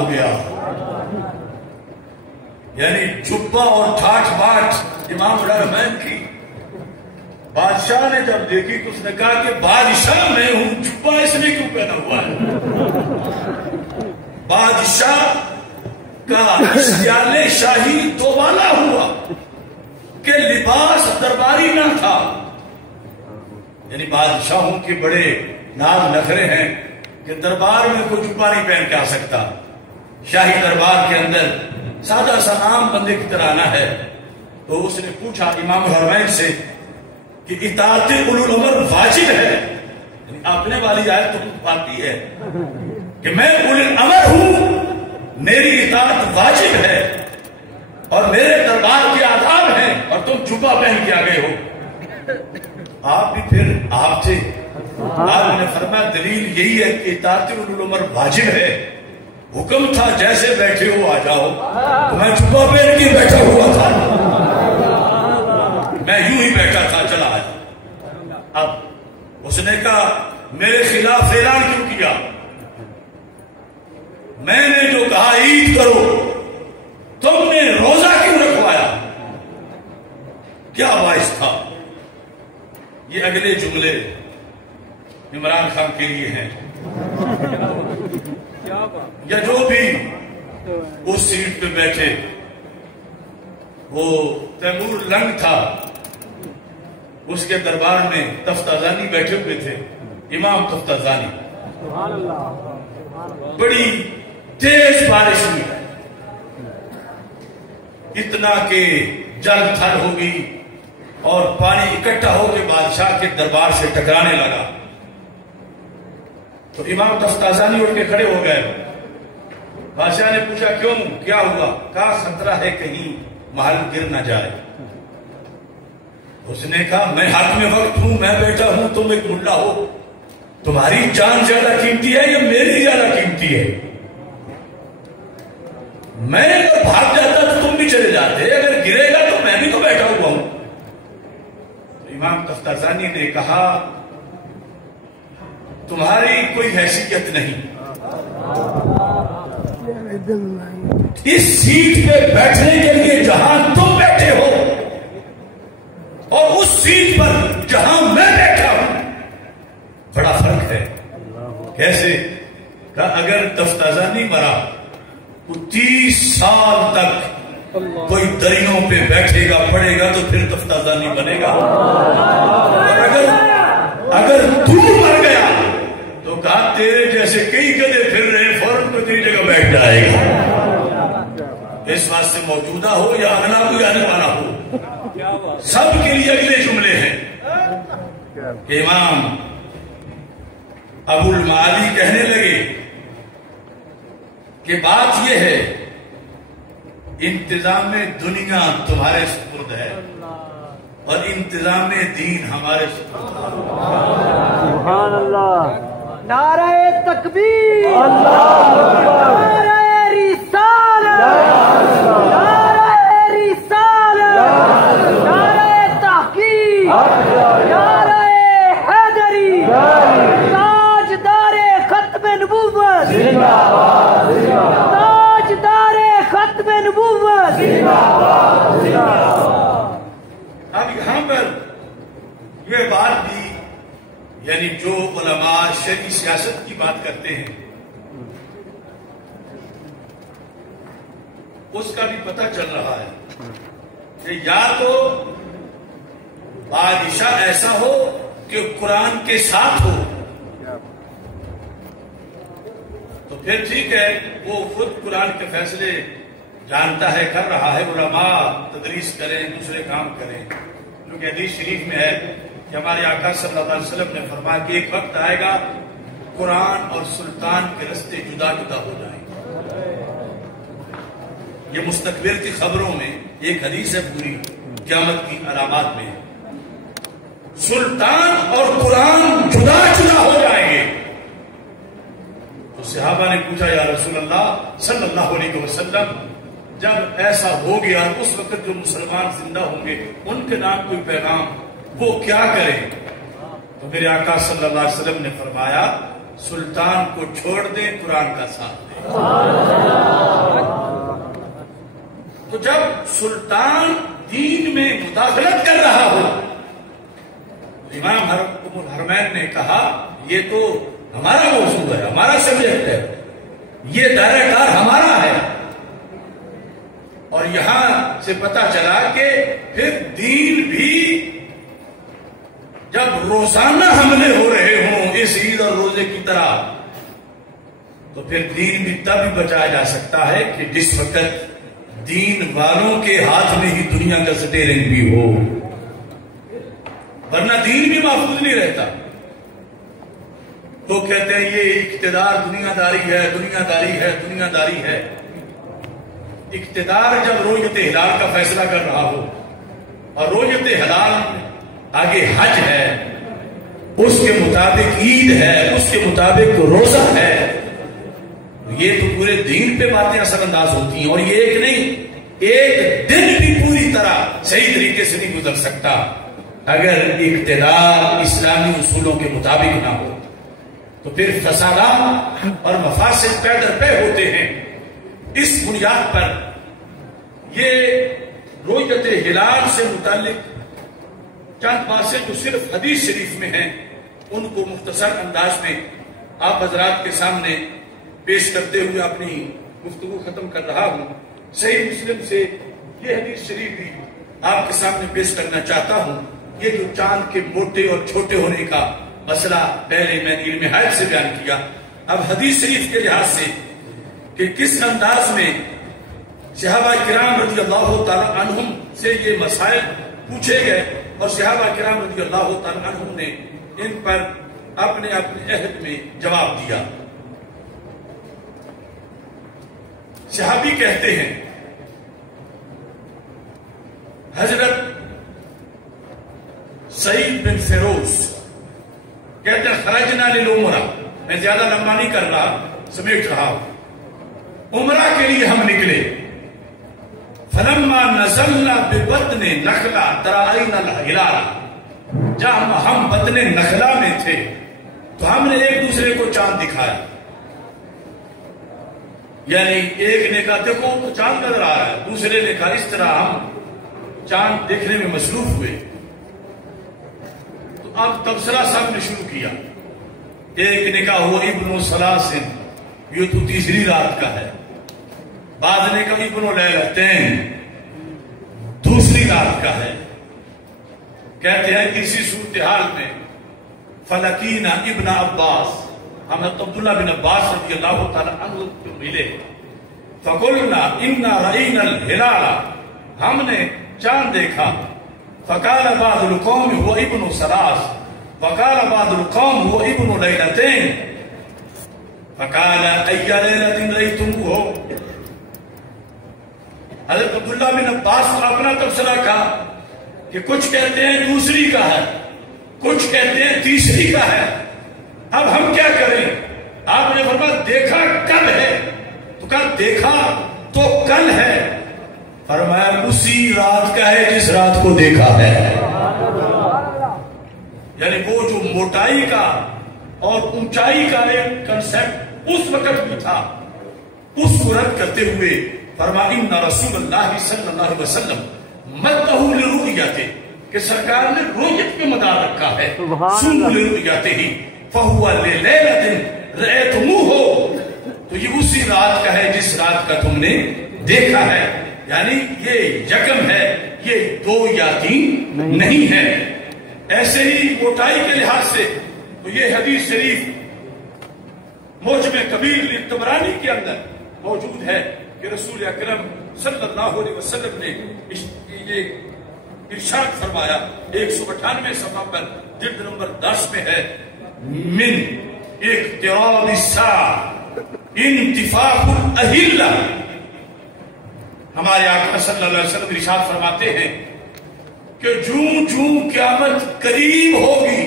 ہو گیا. یعنی جبہ اور ٹھاٹ باٹ امام الحرمین کی. بادشاہ نے جب دیکھی تو اس نے کہا کہ بادشاہ میں ہوں، جبہ اس نے کیوں پہنا ہوا ہے؟ بادشاہ کا سیال شاہی دوبالا ہوا کہ لباس درباری نہ تھا. یعنی بادشاہوں کے بڑے ناز نخرے ہیں کہ دربار میں کوئی جبہ نہیں پہن کے آ سکتا. شاہی دربار کے اندر سادہ سا عام بندے کی طرح آنا ہے. تو اس نے پوچھا امام الحرمین سے کہ اطاعت اولو الامر واجب ہے. یعنی آپنے والی آیت تو آتی ہے کہ میں اولو الامر ہوں، میری اطاعت واجب ہے اور میرے دربار کے آداب ہیں، اور تم جبہ پہن کے آ گئے ہو. آپ بھی پھر آپ تھے. آپ نے فرمایا دلیل یہی ہے کہ اطاعت اولو الامر واجب ہے. حکم تھا جیسے بیٹھے ہو آ جاؤ. تو میں جبہ پہن کے بیٹھا ہوا تھا، میں یوں ہی بیٹھا تھا، چلا آیا. اب اس نے کہا میرے خلاف اعلان کیوں کیا؟ میں نے جو کہا عید کرو، تم نے روزہ کیوں رکھوایا؟ کیا باعث تھا؟ یہ اگلے جملے عمران خان کے لیے ہیں. یا جو بھی اس سیٹ پہ بیٹھے، وہ تیمور لنگ تھا، اس کے دربار میں تفتازانی بیٹھے ہوئے تھے. امام تفتازانی. بڑی تیز بارش ہوئی، اتنا کہ جل تھل ہو گئی اور پانی اکٹھا ہو کے بادشاہ کے دربار سے ٹکرانے لگا. تو امام تفتازانی اٹھ کے کھڑے ہو گئے. بادشاہ نے پوچھا کیوں، کیا ہوا؟ کہا خطرہ ہے کہیں محل گر نہ جائے. اس نے کہا میں حق میں وقت ہوں، میں بیٹھا ہوں، تم ایک ملا ہو. تمہاری جان زیادہ قیمتی ہے یا میری زیادہ قیمتی ہے؟ میں اگر بھاگ جاتا تو تم بھی چلے جاتے، اگر گرے گا تو میں بھی تو بیٹھا ہوا ہوں. امام تفتازانی نے کہا تمہاری کوئی حیثیت نہیں. اس سیٹ پہ بیٹھنے کے لیے جہاں تم بیٹھے ہو اور اس سیٹ پر جہاں میں بیٹھا ہوں بڑا فرق ہے. کیسے؟ کہ اگر تفتازانی مرا تو 30 سال تک کوئی درینوں پہ بیٹھے گا پڑے گا تو پھر تفتازانی بنے گا. اور اگر تو مر گیا تو کہا تیرے جیسے کئی گدے پھر رہے، فوراً کو تیری جگہ بیٹھ جائے گا. اس واسطے موجودہ ہو یا اگلا کوئی آنے والا ہو، سب کے لیے اگلے جملے ہیں. کہ امام ابو المعالی کہنے لگے کہ بات یہ ہے انتظام دنیا تمہارے سپرد ہے اور انتظام دین ہمارے سپرد ہے. سبحان اللہ. نعرہ تکبیر، اللہ اکبر. نعرہ رسالت، نعرہ رسالت، نعرہ تحقیق، نعرہ حیدری، تاجدار ختم نبوت، تاجدار ختم نبوت. اب یہاں پر یہ بات بھی، یعنی جو علماء شرعی سیاست کی بات کرتے ہیں اس کا بھی پتہ چل رہا ہے کہ یا تو بادشاہ ایسا ہو کہ قرآن کے ساتھ ہو تو پھر ٹھیک ہے، وہ خود قرآن کے فیصلے جانتا ہے، کر رہا ہے. علماء تدریس کریں، دوسرے کام کریں. کیونکہ حدیث شریف میں ہے کہ ہمارے آقا صلی اللہ علیہ وسلم نے فرمایا کہ ایک وقت آئے گا قرآن اور سلطان کے رستے جدا جدا ہو جائیں گے. یہ مستقبل کی خبروں میں ایک حدیث ہے پوری قیامت کی علامات میں. سلطان اور قرآن جدا جدا ہو جائیں گے. تو صحابہ نے پوچھا یا رسول اللہ صلی اللہ علیہ وسلم جب ایسا ہو گیا اس وقت جو مسلمان زندہ ہوں گے ان کے نام کوئی پیغام وہ کیا کریں؟ تو میرے آقا صلی اللہ علیہ وسلم نے فرمایا سلطان کو چھوڑ دیں، قرآن کا ساتھ دیں. سلطان دین میں مداخلت کر رہا ہو، امام الحرمین نے کہا یہ تو ہمارا موضوع ہے، ہمارا سبجیکٹ ہے، یہ دائرہ کار ہمارا ہے. اور یہاں سے پتا چلا کہ پھر دین بھی جب روزانہ حملے ہو رہے ہوں اس عید اور روزے کی طرح، تو پھر دین بھی تب بچایا جا سکتا ہے کہ جس وقت دین والوں کے ہاتھ میں ہی دنیا کا سٹیرنگ بھی ہو، ورنہ دین بھی محفوظ نہیں رہتا. تو کہتے ہیں یہ اقتدار دنیا داری ہے، دنیا داری ہے، دنیا داری ہے. اقتدار جب رؤیت ہلال کا فیصلہ کر رہا ہو اور رؤیت ہلال آگے حج ہے، اس کے مطابق عید ہے، اس کے مطابق روزہ ہے، یہ تو پورے دین پہ باتیں اثر انداز ہوتی ہیں. اور یہ ایک نہیں، ایک دن بھی پوری طرح صحیح طریقے سے نہیں گزر سکتا اگر اقتدار اسلامی اصولوں کے مطابق نہ ہو. تو پھر فسادات اور مفاسد پے در پے ہوتے ہیں. اس بنیاد پر یہ رؤیت ہلال سے متعلق چند باتیں جو صرف حدیث شریف میں ہیں ان کو مختصر انداز میں آپ حضرات کے سامنے پیش کرتے ہوئے اپنی گفتگو ختم کر رہا ہوں. صحیح مسلم سے یہ حدیث شریف بھی آپ کے سامنے پیش کرنا چاہتا ہوں. یہ جو چاند کے موٹے اور چھوٹے ہونے کا مسئلہ پہلے میں علم حیض سے بیان کیا، اب حدیث شریف کے لحاظ سے کہ کس انداز میں صحابہ کرام رضی اللہ تعالی عنہم سے یہ مسائل پوچھے گئے اور صحابہ کرام رضی اللہ تعالی عنہم نے ان پر اپنے اپنے عہد میں جواب دیا. صحابی کہتے ہیں حضرت سعید بن فیروز کہتے ہیں خرجنا للعمرہ، میں زیادہ لمبا نہیں کر رہا، سمیٹ رہا ہوں. عمرہ کے لیے ہم نکلے. فلما نزلنا ببطن نخلا ترائینا الہلال، جب ہم بطن نخلا میں تھے تو ہم نے ایک دوسرے کو چاند دکھایا. یعنی ایک نے کہا دیکھو تو چاند نظر آ رہا ہے، دوسرے نے کہا. اس طرح ہم چاند دیکھنے میں مصروف ہوئے. تو اب تبصرہ سب نے شروع کیا. ایک نے کہا ہوا ابن ثلاث، یہ تو تیسری رات کا ہے. بعض نے کہا ابن لیلتین، دوسری رات کا ہے. کہتے ہیں اسی صورتحال میں فلقینا ابن عباس، ہم عبداللہ بن عباس رضی اللہ تعالی عنہ کو ملے. فقلنا انا رأینا الہلال، ہم نے چاند دیکھا. فقال بعض القوم هو ابن ثلاث وقال بعض القوم هو ابن لیلتین. فقال ای لیلۃ رأیتموہ. حضرت عبداللہ بن عباس کو اپنا تبصرہ کہا کہ کچھ کہتے ہیں دوسری کا ہے، کچھ کہتے ہیں تیسری کا ہے. اب ہم کیا کریں؟ آپ نے فرمایا دیکھا کب ہے؟ تو کہا دیکھا تو کل ہے. فرمایا اسی رات کا ہے جس رات کو دیکھا ہے. یعنی وہ جو موٹائی کا اور اونچائی کا ایک کنسپٹ اس وقت بھی تھا، اس کو رد کرتے ہوئے فرمایا ان رسول اللہ صلی اللہ علیہ وسلم مدہ لرؤیتہ، کہ سرکار نے رؤیت پہ مدار رکھا ہے. سن لرؤیتہ ہی فہو للیلۃ رأیتموہ، تو یہ اسی رات کا ہے جس رات کا تم نے دیکھا ہے. یعنی یہ یکم ہے، یہ دو یا تین نہیں ہے. ایسے ہی موٹائی کے لحاظ سے تو یہ حدیث شریف موجم کبیر طبرانی کے اندر موجود ہے کہ رسول اکرم صلی اللہ علیہ وسلم نے یہ ارشاد فرمایا. 198 صفحہ پر جلد نمبر 10 میں ہے، من اقتراب الساعة انتفاخ الاہلہ. ہمارے آقا صلی اللہ علیہ وسلم ارشاد فرماتے ہیں کہ جوں جوں قیامت قریب ہوگی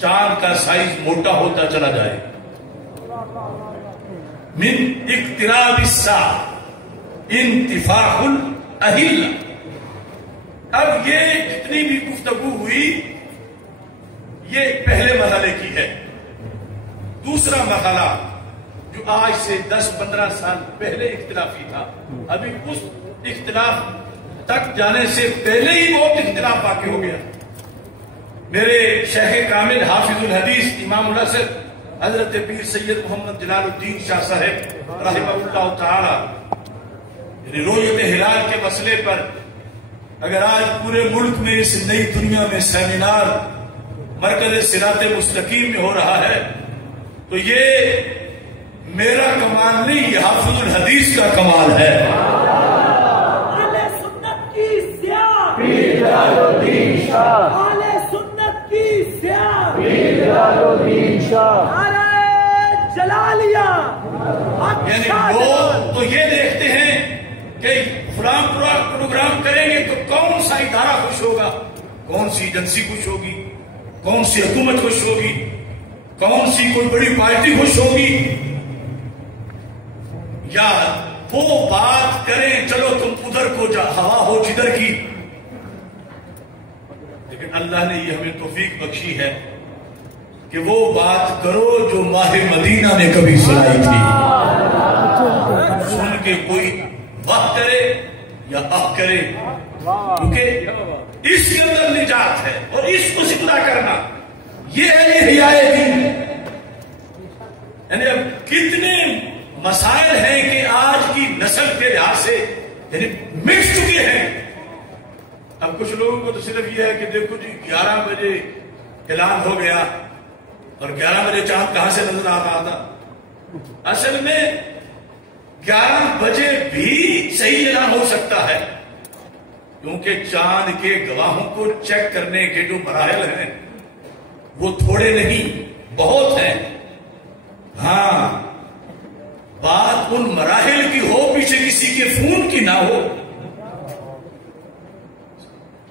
چاند کا سائز موٹا ہوتا چلا جائے. من اقتراب الساعة انتفاخ الاہلہ. اب یہ جتنی بھی گفتگو ہوئی یہ پہلے مرحلے کی ہے. دوسرا مرحلہ جو آج سے 10-15 سال پہلے اختلافی تھا، ابھی اس اختلاف تک جانے سے پہلے ہی بہت اختلاف واقع ہو گیا. میرے شیخ کامل حافظ الحدیث امام الحسن حضرت پیر سید محمد جلال الدین شاہ صاحب رحمہ اللہ تعالی رؤیت ہلال کے مسئلے پر اگر آج پورے ملک میں اس نئی دنیا میں سیمینار مرکز صراط مستقیم میں ہو رہا ہے تو یہ میرا کمال نہیں، یہ حافظ الحدیث کا کمال ہے. اہل سنت کی سیاہ پیر جلال الدین شاہ، اہل سنت کی سیاہ پیر جلال الدین شاہ، نعرہ جلالیہ. یعنی لوگ تو یہ دیکھتے ہیں کہ فلاں پروگرام کریں گے تو کون سا ادارہ خوش ہوگا، کون سی ایجنسی خوش ہوگی، کون سی حکومت خوش ہوگی، کون سی کوئی بڑی پارٹی خوش ہوگی، یا وہ بات کریں چلو تم ادھر کو جا ہوا ہو جدھر کی. لیکن اللہ نے یہ ہمیں توفیق بخشی ہے کہ وہ بات کرو جو ماہ مدینہ نے کبھی سنائی تھی. سن کے کوئی واہ کرے یا اہ کرے، کیونکہ اس کے اندر نجات ہے اور اس کو زندہ کرنا یہ ہے احیاء دین. یعنی اب کتنے مسائل ہیں کہ آج کی نسل کے لحاظ سے یعنی مٹ چکے ہیں. اب کچھ لوگوں کو تو صرف یہ ہے کہ دیکھو جی 11 بجے اعلان ہو گیا اور 11 بجے چاند کہاں سے نظر آ رہا تھا. اصل میں 11 بجے بھی صحیح اعلان ہو سکتا ہے، کیونکہ چاند کے گواہوں کو چیک کرنے کے جو مراحل ہیں وہ تھوڑے نہیں بہت ہیں. ہاں بات ان مراحل کی ہو، پیچھے کسی کے فون کی نہ ہو،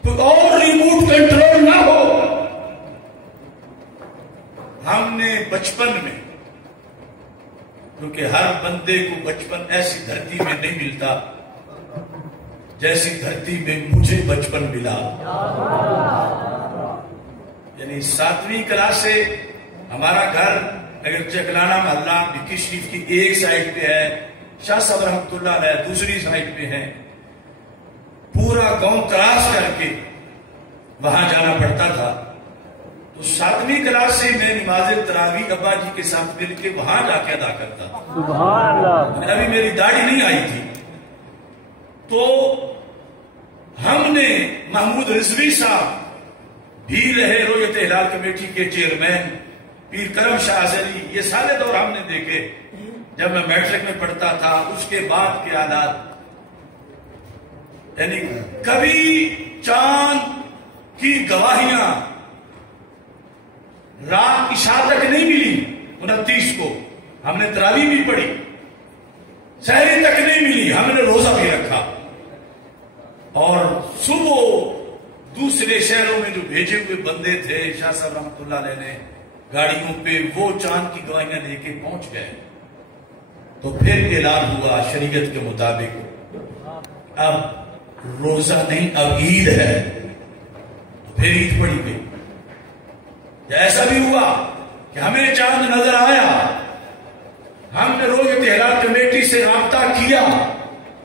کوئی اور ریموٹ کنٹرول نہ ہو. ہم نے بچپن میں، کیونکہ ہر بندے کو بچپن ایسی دھرتی میں نہیں ملتا جیسی دھرتی میں مجھے بچپن ملا. یعنی 7ویں کلاس سے ہمارا گھر اگر چکلانا محلہ بکی شریف کی ایک سائڈ پہ ہے، شاہ صاحب رحمۃ اللہ علیہ دوسری سائڈ پہ ہے، پورا گاؤں کراس کر کے وہاں جانا پڑتا تھا. تو 7ویں کلاس سے میں نماز تراویح ابا جی کے ساتھ مل کے وہاں جا کے ادا کرتا تھا. سبحان اللہ. ابھی میری داڑھی نہیں آئی تھی تو ہم نے محمود رضوی صاحب بھی رہے رؤیت ہلال کمیٹی کے چیئرمین، پیر کرم شاہ ازلی، یہ سارے دور ہم نے دیکھے. جب میں میٹرک میں پڑھتا تھا اس کے بعد کے حالات، یعنی کبھی چاند کی گواہیاں رات عشاء تک نہیں ملی. 29 کو ہم نے تراویح بھی پڑھی، سحری تک نہیں ملی، ہم نے روزہ بھی رکھا. اور صبح دوسرے شہروں میں جو بھیجے ہوئے بندے تھے شاہ صاحب رحمۃ اللہ علیہ نے گاڑیوں پہ، وہ چاند کی گواہیاں لے کے پہنچ گئے. تو پھر اعلان ہوا شریعت کے مطابق اب روزہ نہیں اب عید ہے. پھر عید پڑی گئی. ایسا بھی ہوا کہ ہمیں چاند نظر آیا، ہم نے رؤیت ہلال کمیٹی سے رابطہ کیا،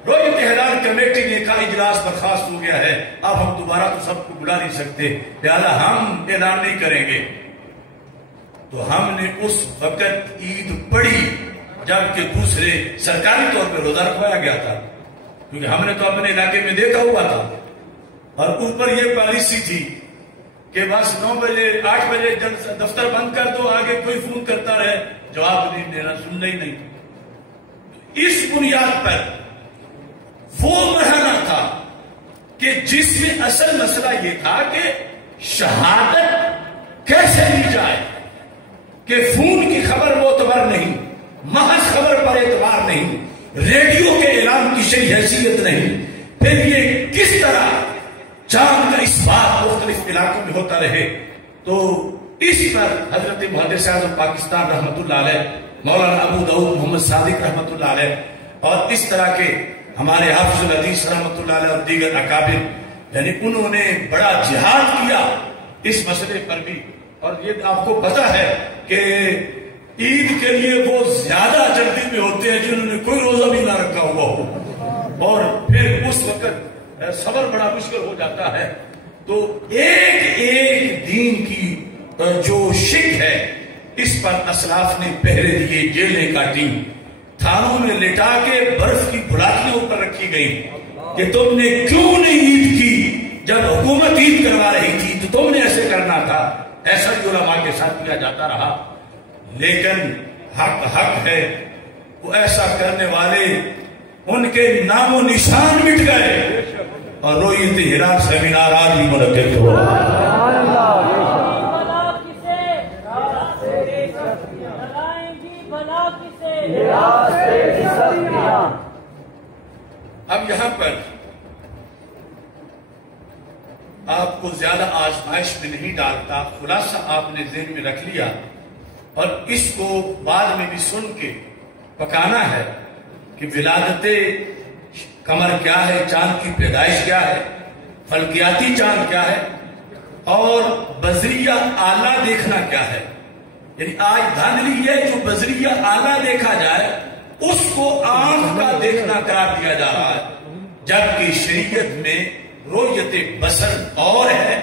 رؤیت ہلال کمیٹی نے کہا اجلاس برخاست ہو گیا ہے، اب ہم دوبارہ تو سب کو بلا نہیں سکتے، لہذا ہم اعلان نہیں کریں گے. تو ہم نے اس وقت عید پڑھی جبکہ دوسرے سرکاری طور پہ روزہ رکھوایا گیا تھا، کیونکہ ہم نے تو اپنے علاقے میں دیکھا ہوا تھا. اور اوپر یہ پالیسی تھی کہ بس 9 بجے 8 بجے دفتر بند کر دو، آگے کوئی فون کرتا رہے جواب نہیں دینا، سننا ہی نہیں. اس بنیاد پر وہ مرحلہ تھا کہ جس میں اصل مسئلہ یہ تھا کہ شہادت کیسے لی جائے، کہ فون کی خبر معتبر نہیں، محض خبر پر اعتبار نہیں، ریڈیو کے اعلان کی شرعی حیثیت نہیں، پھر یہ کس طرح چاند کا اس بات مختلف علاقوں میں ہوتا رہے. تو اس پر حضرت محدث اعظم پاکستان رحمۃ اللہ علیہ، مولانا ابو داؤد محمد صادق رحمۃ اللہ علیہ، اور اس طرح کے ہمارے حافظ الحدیث رحمۃ اللہ علیہ اور دیگر اکابر، یعنی انہوں نے بڑا جہاد کیا اس مسئلے پر بھی. اور یہ آپ کو پتا ہے کہ عید کے لیے وہ زیادہ جلدی میں ہوتے ہیں جنہوں نے کوئی روزہ بھی نہ رکھا ہوا ہو، اور پھر اس صبر بڑا مشکل ہو جاتا ہے. تو ایک ایک دین کی جو شک ہے اس پر اسلاف نے پہرے دیے، جیلیں کاٹی، تھانوں میں لٹا کے برف کی بھڑاکیاں اوپر رکھی گئی کہ تم نے کیوں نہیں عید کی؟ جب حکومت عید کروا رہی تھی تو تم نے ایسے کرنا تھا. ایسا بھی علماء کے ساتھ کیا جاتا رہا، لیکن حق حق ہے. وہ ایسا کرنے والے ان کے نام و نشان مٹ گئے اور رویت ہرات سیمینار آج بھی منعقد ہو رہا ہے. اب یہاں پر آپ کو زیادہ آزمائش میں نہیں ڈالتا، خلاصہ آپ نے ذہن میں رکھ لیا اور اس کو بعد میں بھی سن کے پکانا ہے کہ ولادت قمر کیا ہے، چاند کی پیدائش کیا ہے، فلکیاتی چاند کیا ہے اور بذریہ آلہ دیکھنا کیا ہے. یعنی آج دھاندلی یہ جو بذریہ آلہ دیکھا جائے اس کو آنکھ کا دیکھنا قرار دیا جا رہا ہے، جبکہ شریعت میں رؤیت بصر اور ہے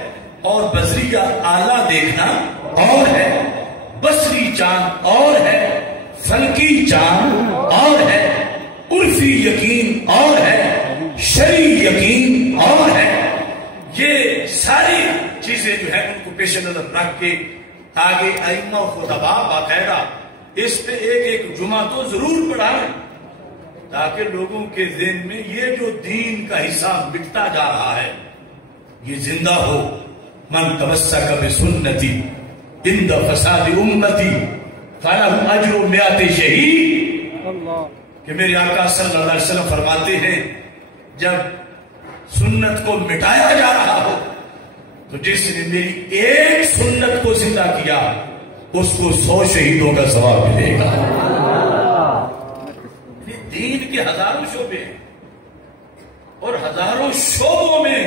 اور بذریہ آلہ دیکھنا اور ہے. بصری چاند اور ہے، فلکی چاند اور ہے، عرفی یقین اور ہے، شرعی یقین اور ہے. یہ ساری چیزیں جو ہیں ان کو پیش نظر رکھ کے آگے ائمہ و خطباء باقاعدہ اس پہ ایک ایک جمعہ تو ضرور پڑھائیں تاکہ لوگوں کے ذہن میں یہ جو دین کا حساب مٹتا جا رہا ہے یہ زندہ ہو. من تمسک بسنتی عند فساد امتی فلہ اجر مئات شہید. کہ میرے آقا صلی اللہ علیہ وسلم فرماتے ہیں جب سنت کو مٹایا جا رہا ہو تو جس نے میری ایک سنت کو زندہ کیا اس کو 100 شہیدوں کا ثواب ملے گا. دین کے ہزاروں شعبے اور ہزاروں شعبوں میں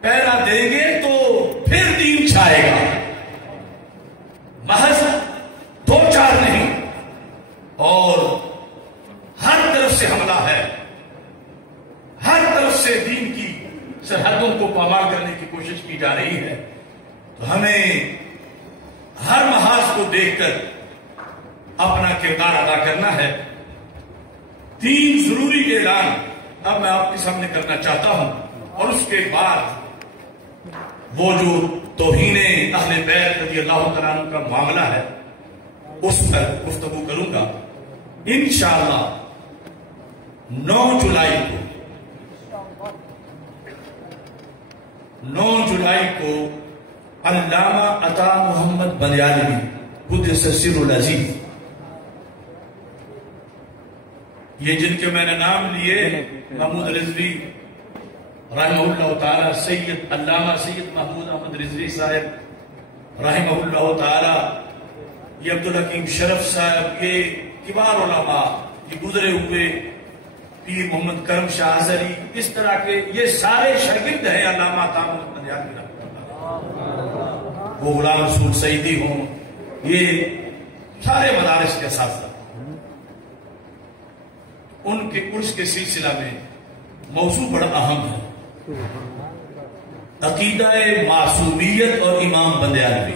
پہرا دیں گے تو پھر دین چھائے گا. محض 2-4 نہیں اور ہر طرف سے حملہ ہے، ہر طرف سے دین کی سرحدوں کو پامال کرنے کی کوشش کی جا رہی ہے. تو ہمیں ہر محاذ کو دیکھ کر اپنا کردار ادا کرنا ہے. 3 ضروری اعلان اب میں آپ کے سامنے کرنا چاہتا ہوں اور اس کے بعد وہ جو توہین اہل بیت رضی اللہ تعالیٰ عنہ کا معاملہ ہے اس پر گفتگو کروں گا. انشاءاللہ 9 جولائی کو علامہ عطا محمد بلیالوی قدس سر العزیز، یہ جن کے میں نے نام لیے محمود رضوی رحمہ اللہ تعالی، سید علامہ سید محمود احمد رضوی صاحب رحمہ اللہ تعالی، یہ عبدالحکیم شرف صاحب، یہ کبار علماء، یہ گزرے ہوئے پیر محمد کرم شاہ ازہری، اس طرح کے یہ سارے شاگرد ہیں علامہ عطا محمد بلیالوی رحمہ اللہ. وہ غلام رسول سعیدی ہوں، یہ سارے مدارس کے ساتھ ان کے عرس کے سلسلہ میں موضوع بڑا اہم ہے، عقیدہ معصومیت اور امام بلیالوی.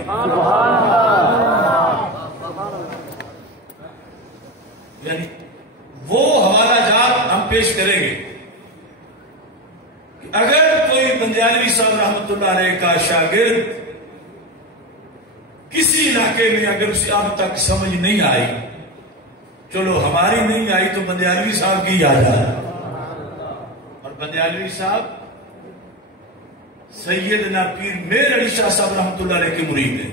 یعنی وہ حوالہ جات ہم پیش کریں گے کہ اگر کوئی بلیالوی صاحب رحمۃ اللہ علیہ کا شاگرد کسی علاقے میں اگر اسے اب تک سمجھ نہیں آئی، چلو ہماری نہیں آئی تو بلیالوی صاحب کی یاد آ جائے. اور بلیالوی صاحب سیدنا پیر میر علی شاہ صاحب رحمۃ اللہ علیہ کے مرید ہیں.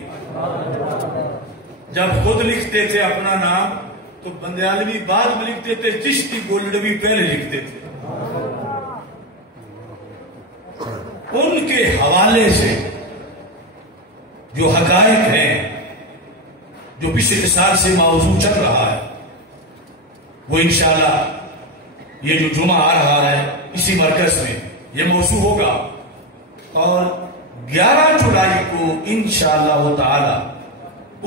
جب خود لکھتے تھے اپنا نام تو بلیالوی بعد میں لکھتے تھے، چشتی گولڈوی پہلے لکھتے تھے. ان کے حوالے سے جو حقائق ہیں، جو پچھلے سال سے موضوع چل رہا ہے، وہ انشاءاللہ یہ جو جمعہ آ رہا ہے اسی مرکز میں یہ موضوع ہوگا. اور 11 جولائی کو انشاءاللہ تعالی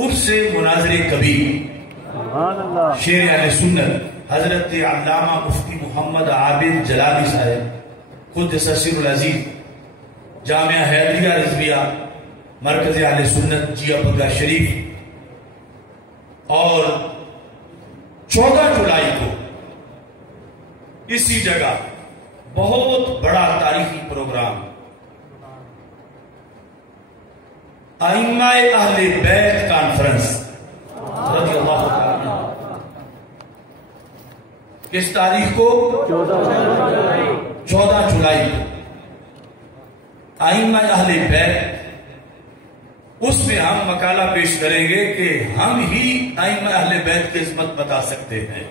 عرس مناظر کبیر شیر اہل سنت حضرت علامہ مفتی محمد عابد جلالی صاحب قدس سر العزیز جامعہ حیدریہ رضویہ مرکز اہل سنت جیا بگا شریف، اور 14 جولائی کو اسی جگہ بہت بڑا تاریخی پروگرام ائمہ اہل بیت کانفرنس رضی اللہ عنہ، کس تاریخ کو 14 جولائی کو ائمہ اہل بیت، اس میں ہم مقالہ پیش کریں گے کہ ہم ہی ائمہ اہل بیت کی عظمت بتا سکتے ہیں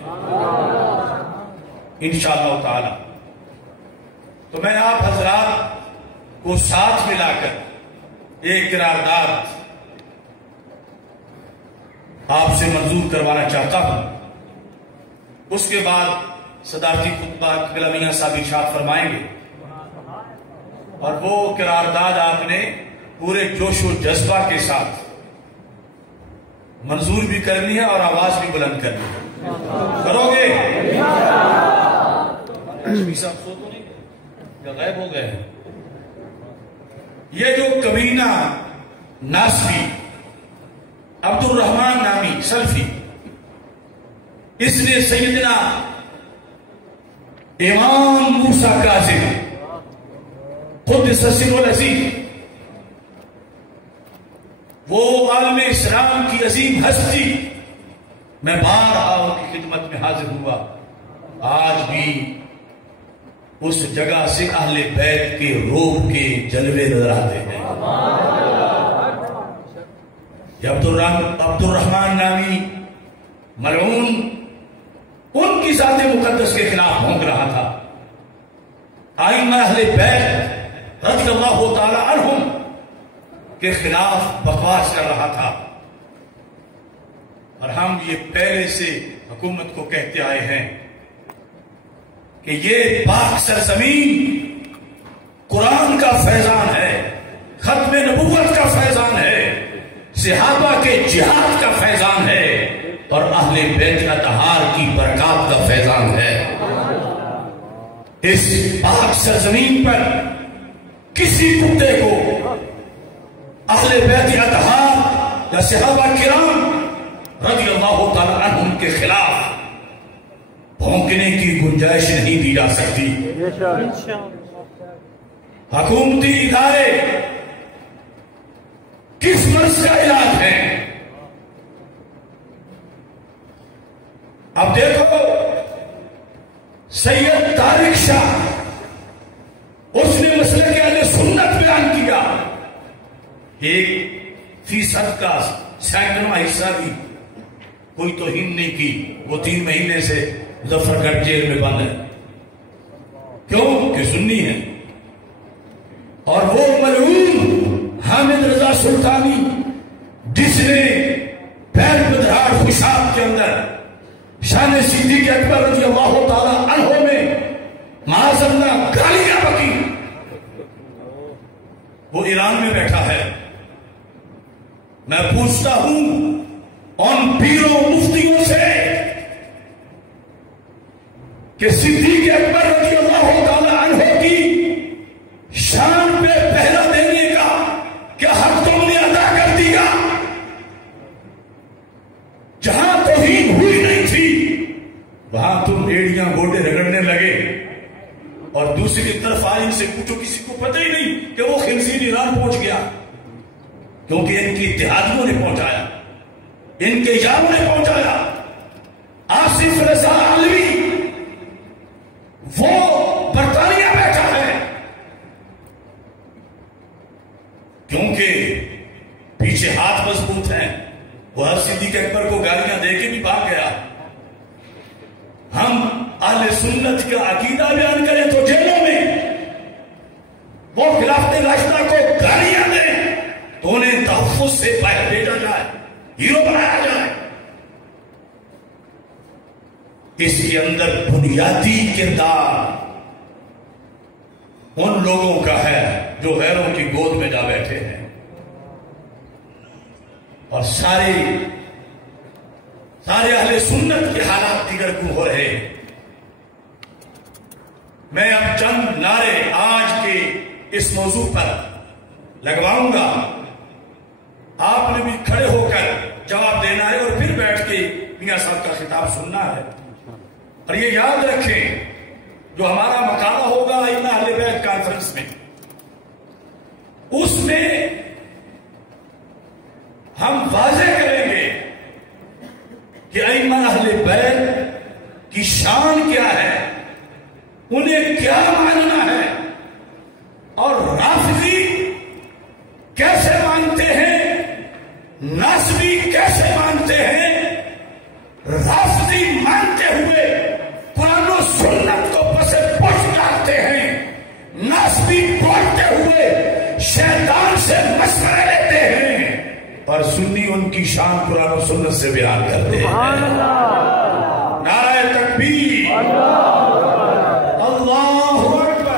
انشاءاللہ تعالی۔ تو میں آپ حضرات کو ساتھ ملا کر ایک قرارداد آپ سے منظور کروانا چاہتا ہوں۔ اس کے بعد صدارتی خطبہ قبلہ میاں صاحب ارشاد فرمائیں گے، اور وہ قرارداد آپ نے پورے جوش و جذبہ کے ساتھ منظور بھی کرنی ہے اور آواز بھی بلند کرنی ہے۔ کرو گے؟ صاحب سو تو نہیں یا غائب ہو گئے ہیں؟ یہ جو کمینہ ناصری عبد الرحمن نامی سلفی، اس نے سیدنا امام موسیٰ کاظم قدس سر العزیز، وہ عالم اسلام کی عظیم ہستی، میں بارہا ان کی خدمت میں حاضر ہوا، آج بھی اس جگہ سے اہل بیت کے روح کے جلوے نظر آتے ہیں۔ یہ عبد الرحمن نامی ملعون ان کی ذات مقدس کے خلاف بھونک رہا تھا، ائمہ اہل بیت رضی اللہ تعالی عنہم کے خلاف بکواس کر رہا تھا، اور ہم یہ پہلے سے حکومت کو کہتے آئے ہیں کہ یہ پاک سرزمین قرآن کا فیضان ہے، ختم نبوت کا فیضان ہے، صحابہ کے جہاد کا فیضان ہے، اور اہل بیت اطہار کی برکات کا فیضان ہے۔ اس پاک سرزمین پر کسی کتے کو اہل بیت اطہار یا صحابہ کرام رضی اللہ تعالی عنہم کے خلاف بھونکنے کی گنجائش نہیں دی جا سکتی۔ حکومتی ادارے کس مرض کا علاج ہے؟ اب دیکھو، سید طارق شاہ اس نے مسلک اہل سنت بیان کیا، 1% کا سینکڑواں حصہ بھی کوئی توہین نہیں کی، وہ 3 مہینے سے مظفر گڑھ جیل میں بند ہے، کیوں کہ سنی ہے۔ اور وہ ملعون حامد رضا سلطانی جس نے پیر بدراڑ خوشاب کے اندر شان صدیق اکبر رضی اللہ تعالی عنہ میں معاذ اللہ گالیاں بکی، وہ ایران میں بیٹھا ہے۔ میں پوچھتا ہوں ان پیروں مفتیوں سے کہ صدیق اکبر رضی اللہ تعالی عنہ کی شان پہ پہرا دینے کا کیا حق تم نے ادا کر دیا؟ جہاں توہین ہوئی نہیں تھی وہاں تم ایڑیاں گوٹے رگڑنے لگے، اور دوسری طرف ان سے پوچھو، کسی کو پتہ ہی نہیں کہ وہ خنزیر ایران پہنچ گیا، کیونکہ ان کی اتحادیوں نے پہنچایا، ان کے یاروں نے پہنچایا۔ آصف رضا علوی وہ برطانیہ بیٹھا ہے، کیونکہ پیچھے ہاتھ مضبوط ہیں، وہ ہر صدیق اکبر کو گالیاں دے کے بھی بھاگ گیا۔ ہم اہل سنت کا عقیدہ بیان کریں تو جیلوں میں، وہ خلافت راشدہ کو گالیاں دیں تو انہیں تحفظ سے باہر بھیجا جائے، ہیرو بنایا جائے۔ اس کے اندر بنیادی کردار ان لوگوں کا ہے جو غیروں کی گود میں جا بیٹھے ہیں، اور سارے اہل سنت کے حالات دیگر کو ہو رہے ہیں۔ میں اب چند نعرے اس موضوع پر لگواؤں گا، آپ نے بھی کھڑے ہو کر جواب دینا ہے اور پھر بیٹھ کے میاں صاحب کا خطاب سننا ہے۔ اور یہ یاد رکھیں جو ہمارا مقالہ ہوگا ائمہ اہل بیت کانفرنس میں، اس میں ہم واضح کریں گے کہ ائمہ اہل بیت کی شان کیا ہے، انہیں کیا ماننا ہے، اور رافضی کیسے مانتے ہیں، ناصبی کیسے مانتے ہیں۔ رافضی مانتے ہوئے قرآن و سنت کو پس پش ڈالتے ہیں، ناصبی بولتے ہوئے شیطان سے مشورے لیتے ہیں، اور سنی ان کی شان قرآن و سنت سے بیان کرتے ہیں۔ نعرہ تکبیر، اللہ اکبر،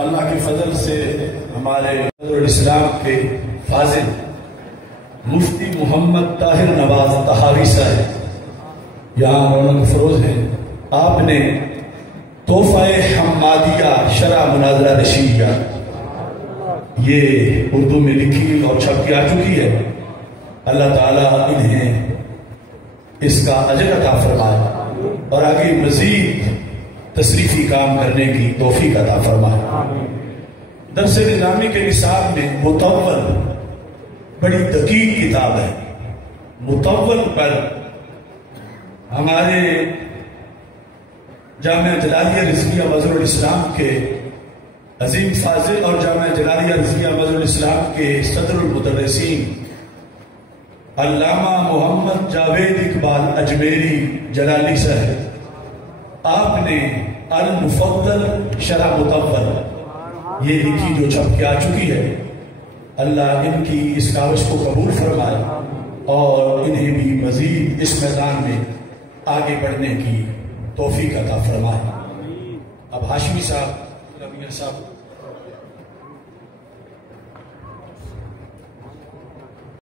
اللہ کے فضل سے ہمارے اسلام کے فاضل مفتی محمد طاہر نواز طحاوی صاحب یہاں رونق فروز ہیں، آپ نے تحفہ حمادیہ شرح مناظرہ رشیدیہ یہ اردو میں لکھی اور چھپ کے آ چکی ہے، اللہ تعالیٰ انہیں اس کا اجر عطا فرمائے اور آگے مزید تصریفی کام کرنے کی توفیق عطا فرمائے۔ درس نظامی کے نصاب میں مطول بڑی دقیق کتاب ہے، مطول پر ہمارے جامعہ جلالیہ رضویہ مظہر الاسلام کے عظیم فاضل اور جامعہ جلالیہ رضویہ مظہر الاسلام کے صدر المدرسین علامہ محمد جاوید اقبال اجمیری جلالی صاحب، آپ نے المفضل شرح مطول یہ لکھی جو چھپ کے آ چکی ہے، اللہ ان کی اس کاوش کو قبول فرمائے اور انہیں بھی مزید اس میدان میں آگے بڑھنے کی توفیق عطا فرمائے۔ اب ہاشمی صاحب